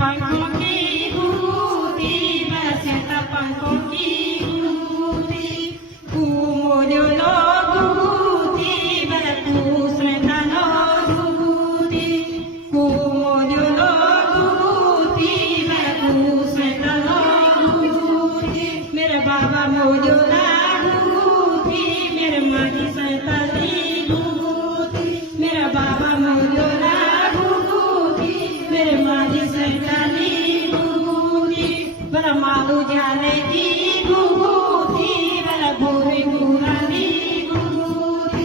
पंखों की भूति बरसता पंखों की भूति कुमोलो भूति बरपूसता भूति कुमोलो भूति बरपूसता भूति मेरे बाबा मोजोला भूति मेरे माटी संताली भूति मेरा बाबा मोजोला भूति मेरे माटी संताली भूति बड़ा मालू जाने की भूति बड़ा भूरी पुरानी भूति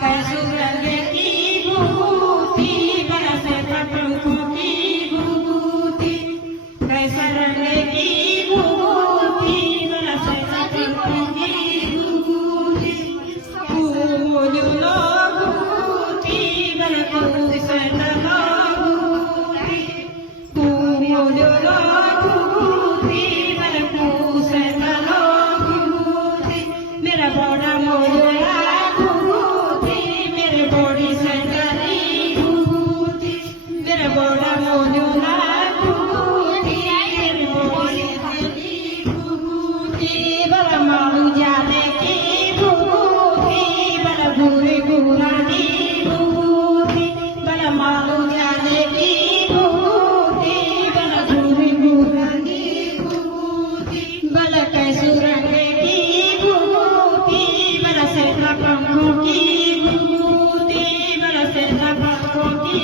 पैसों रंगे की भूति बड़ा से पंखों की भूति कैसा रंगे की भूति बड़ा से पंखों की भूति कुमोलो भूति बड़ा पूसता भूति कुमोलो भूति बड़ा पूसता भूति मेरा बड़ा मोजोला भूति मेरे बड़ी संताली भूति मेरा बड़ा मोजोला भूति मेरे बड़ी संताली भूति बड़ा मालू जाने की भूति बड़ा भूरी पुरानी भूति बड़ा मालू जाने की भूति बड़ा भूरी पुरानी भूति बड़ा कैसू रंगे की भूति बड़ा सेठा पंखों की भूति बड़ा सेठा पंखों की